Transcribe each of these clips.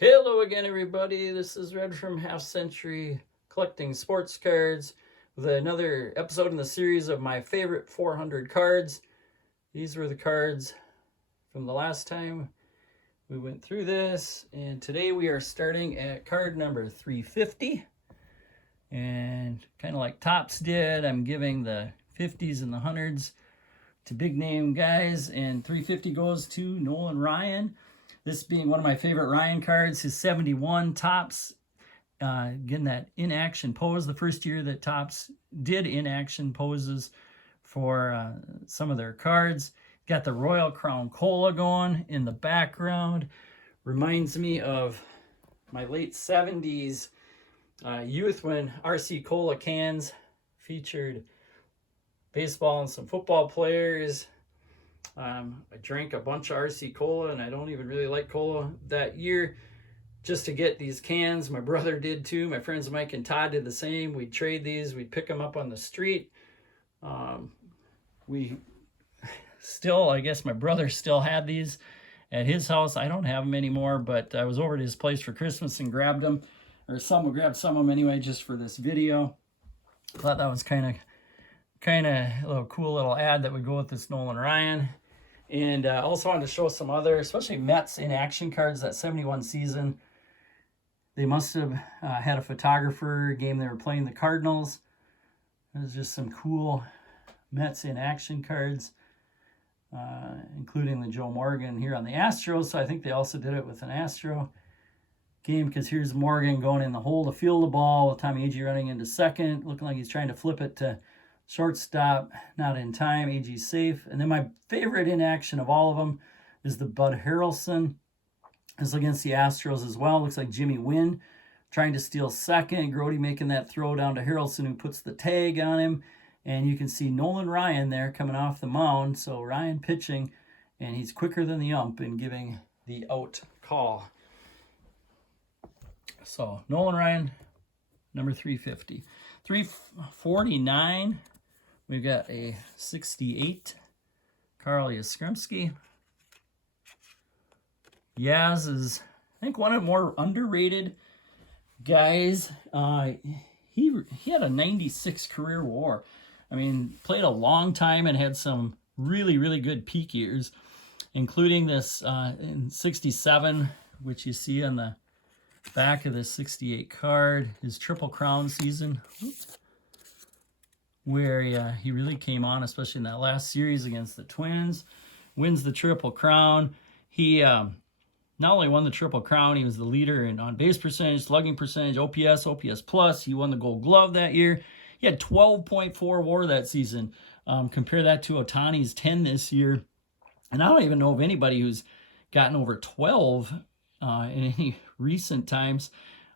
Hello again, everybody. This is Red from Half Century Collecting Sports Cards with another episode in the series of my favorite 400 cards. These were the cards from the last time we went through this, and today we are starting at card number 350. And kind of like Topps did, I'm giving the 50s and the 100s to big name guys, and 350 goes to Nolan Ryan. This being one of my favorite Ryan cards, his 71 Topps, getting that in-action pose. The first year that Topps did in-action poses for some of their cards. Got the Royal Crown Cola going in the background. Reminds me of my late 70s youth when RC Cola cans featured baseball and some football players. I drank a bunch of RC Cola, and I don't even really like cola that year just to get these cans. My brother did too. My friends Mike and Todd did the same. We'd trade these. We'd pick them up on the street. We still, I guess my brother still had these at his house. I don't have them anymore, but I was over at his place for Christmas and grabbed them, or grabbed some of them anyway just for this video. Thought that was kind of a little cool little ad that would go with this Nolan Ryan. And also wanted to show some other, especially Mets in action cards, that 71 season. They must have had a photographer game they were playing the Cardinals. There's just some cool Mets in action cards, including the Joe Morgan here on the Astros. So I think they also did it with an Astro game, because here's Morgan going in the hole to field the ball with Tommy Agee running into second, looking like he's trying to flip it to shortstop, not in time. Agee safe. And then my favorite in action of all of them is the Bud Harrelson. This is against the Astros as well. Looks like Jimmy Wynn trying to steal second. Grody making that throw down to Harrelson, who puts the tag on him. And you can see Nolan Ryan there coming off the mound. So Ryan pitching, and he's quicker than the ump in giving the out call. So Nolan Ryan, number 350. 349. We've got a 68 Hal Yastrzemski. Yaz is, I think, one of the more underrated guys. He had a 96 career WAR. I mean, played a long time and had some really, really good peak years, including this in 67, which you see on the back of this 68 card, his Triple Crown season. Oops. Where he really came on, especially in that last series against the Twins. Wins the Triple Crown. He not only won the Triple Crown, he was the leader in on-base percentage, slugging percentage, OPS plus. He won the Gold Glove that year. He had 12.4 WAR that season. Compare that to Ohtani's 10 this year. And I don't even know of anybody who's gotten over 12 in any recent times.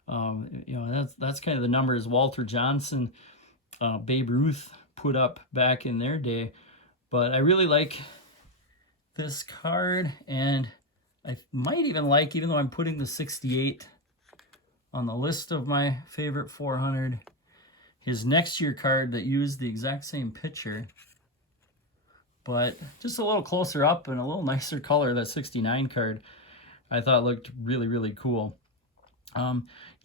That's kind of the numbers Walter Johnson, Babe Ruth put up back in their day. But I really like this card, and I might even like, even though I'm putting the 68 on the list of my favorite 400, his next year card that used the exact same picture, but just a little closer up and a little nicer color. That 69 card I thought looked really, really cool.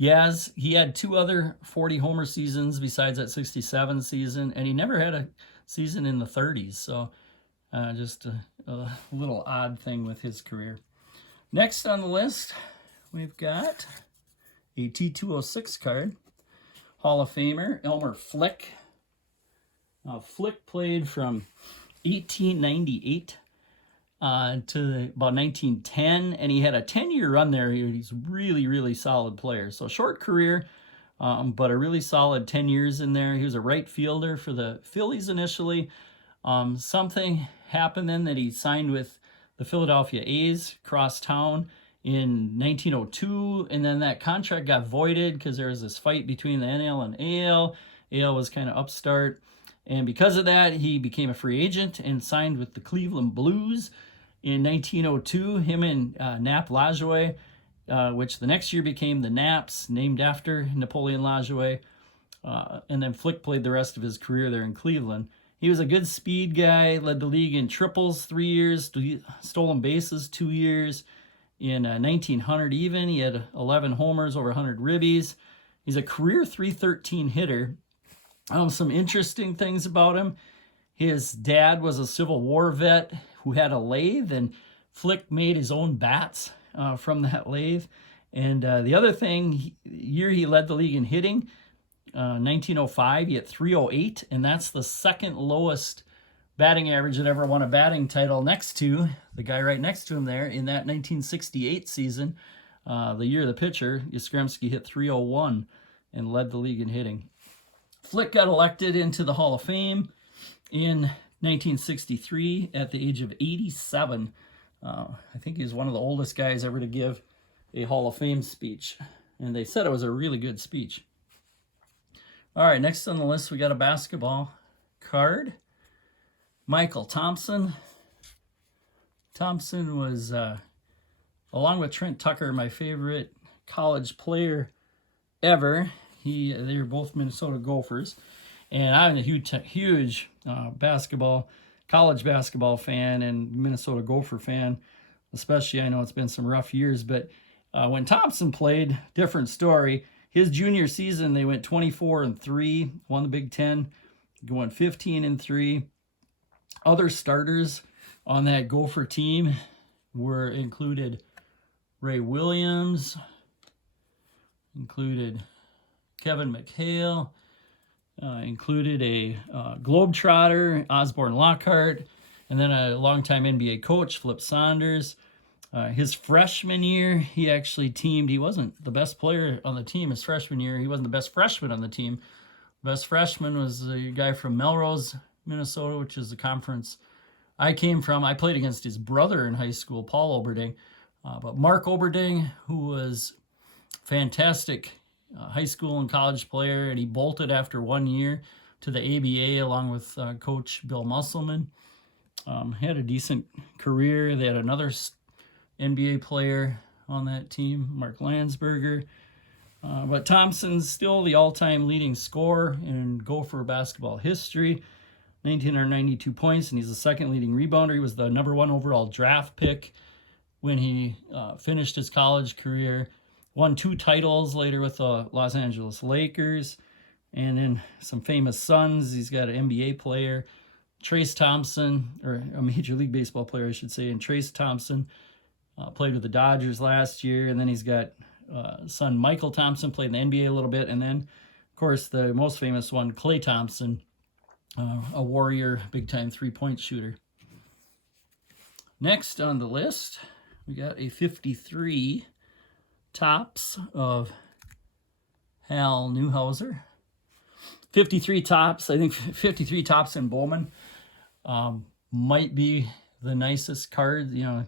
Yaz, he had two other 40 homer seasons besides that 67 season, and he never had a season in the 30s. So just a little odd thing with his career. Next on the list, we've got a T206 card. Hall of Famer, Elmer Flick. Flick played from 1898 to about 1910, and he had a 10-year run there. He's really, really solid player. So short career, but a really solid 10 years in there. He was a right fielder for the Phillies initially. Something happened then that he signed with the Philadelphia A's across town in 1902, and then that contract got voided because there was this fight between the NL and AL. AL was kind of upstart, and because of that, he became a free agent and signed with the Cleveland Blues in 1902. Him and Nap Lajoie, which the next year became the Naps, named after Napoleon Lajoie. And then Flick played the rest of his career there in Cleveland. He was a good speed guy, led the league in triples 3 years, stolen bases 2 years, in 1900 even. He had 11 homers, over 100 ribbies. He's a career .313 hitter. Some interesting things about him. His dad was a Civil War vet who had a lathe, and Flick made his own bats from that lathe. And the other thing, year he led the league in hitting, 1905, he hit .308, and that's the second lowest batting average that ever won a batting title, next to the guy right next to him there in that 1968 season. The year of the pitcher, Yastrzemski hit .301 and led the league in hitting. Flick got elected into the Hall of Fame in 1963 at the age of 87. I think he was one of the oldest guys ever to give a Hall of Fame speech, and they said it was a really good speech. All right, next on the list, we got a basketball card. Michael Thompson. Thompson was, along with Trent Tucker, my favorite college player ever. They were both Minnesota Gophers. And I'm a huge college basketball fan and Minnesota Gopher fan, especially. I know it's been some rough years, but when Thompson played, different story. His junior season, they went 24-3, won the Big Ten, going 15-3. Other starters on that Gopher team included Ray Williams, included Kevin McHale, included a Globetrotter, Osborne Lockhart, and then a longtime NBA coach, Flip Saunders. His freshman year, he actually teamed. He wasn't the best player on the team his freshman year. He wasn't the best freshman on the team. Best freshman was a guy from Melrose, Minnesota, which is the conference I came from. I played against his brother in high school, Paul Oberding. But Mark Oberding, who was fantastic high school and college player, and he bolted after 1 year to the ABA along with Coach Bill Musselman. Had a decent career. They had another NBA player on that team, Mark Landsberger. But Thompson's still the all-time leading scorer in Gopher basketball history, 1,992 points, and he's the second leading rebounder. He was the number 1 overall draft pick when he finished his college career. Won 2 titles later with the Los Angeles Lakers, and then some famous sons. He's got an NBA player, Trace Thompson, or a Major League Baseball player, I should say, and Trace Thompson played with the Dodgers last year, and then he's got son Michael Thompson, played in the NBA a little bit, and then, of course, the most famous one, Klay Thompson, a Warrior, big-time three-point shooter. Next on the list, we got a 53 tops of Hal New Yorker. 53 tops. I think 53 tops in Bowman might be the nicest card. You know,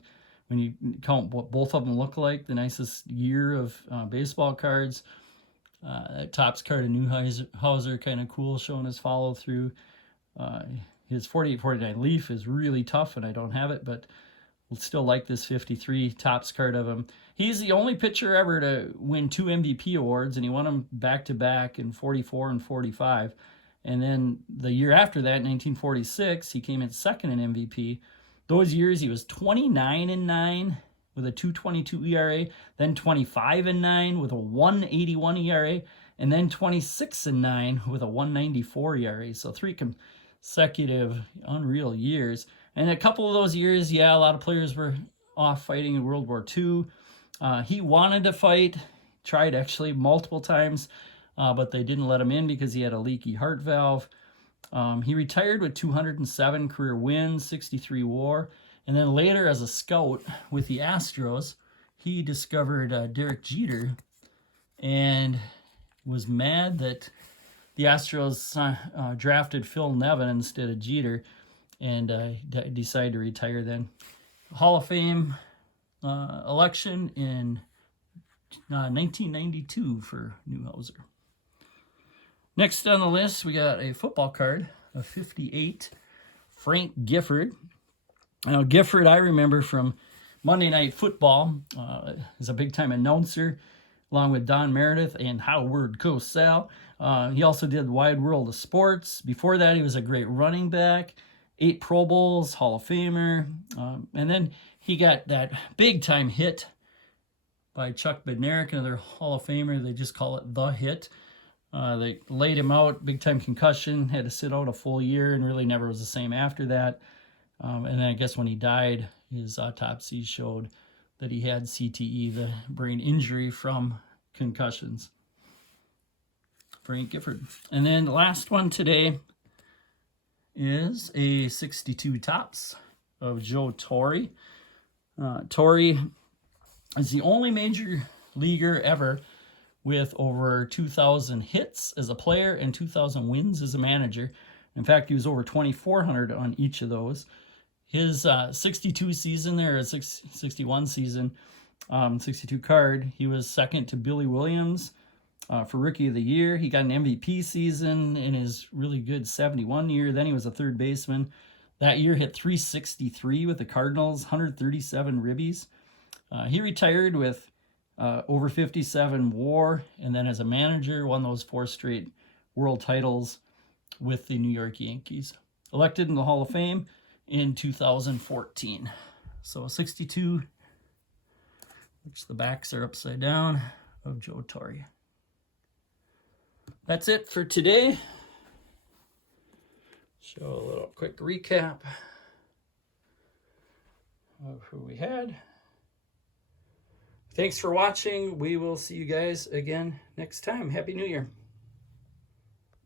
when you count what both of them look like, the nicest year of baseball cards. That tops card of Newhouser, kind of cool, showing his follow through. His 48-49 Leaf is really tough, and I don't have it, but still like this 53 tops card of him. He's the only pitcher ever to win 2 MVP awards, and he won them back-to-back in 44 and 45. And then the year after that, 1946, he came in second in MVP. Those years, he was 29-9 with a 2.22 ERA, then 25-9 with a 1.81 ERA, and then 26-9 with a 1.94 ERA. So 3 consecutive unreal years. And a couple of those years, a lot of players were off fighting in World War II. He wanted to fight, tried actually multiple times, but they didn't let him in because he had a leaky heart valve. He retired with 207 career wins, 63 WAR. And then later as a scout with the Astros, he discovered Derek Jeter and was mad that the Astros drafted Phil Nevin instead of Jeter, and decided to retire then. Hall of Fame election in 1992 for Newhouser. Next on the list, we got a football card of 58, Frank Gifford. Now, Gifford, I remember from Monday Night Football as a big-time announcer, along with Don Meredith and Howard Cosell. He also did Wide World of Sports. Before that, he was a great running back, 8 Pro Bowls, Hall of Famer. And then he got that big-time hit by Chuck Bednarik, another Hall of Famer. They just call it the hit. They laid him out, big-time concussion, had to sit out a full year, and really never was the same after that. And then I guess when he died, his autopsy showed that he had CTE, the brain injury from concussions. Frank Gifford. And then the last one today is a 62 Topps of Joe Torre. Torre is the only major leaguer ever with over 2,000 hits as a player and 2,000 wins as a manager. In fact, he was over 2,400 on each of those. His 62 season there, a 61 season, 62 card, he was second to Billy Williams for Rookie of the Year. He got an MVP season in his really good 71 year. Then he was a third baseman. That year hit 363 with the Cardinals, 137 ribbies. He retired with over 57 WAR, and then as a manager, won those 4 straight world titles with the New York Yankees. Elected in the Hall of Fame in 2014. So 62, which the backs are upside down, of Joe Torre. That's it for today. Show a little quick recap of who we had. Thanks for watching. We will see you guys again next time. Happy New Year.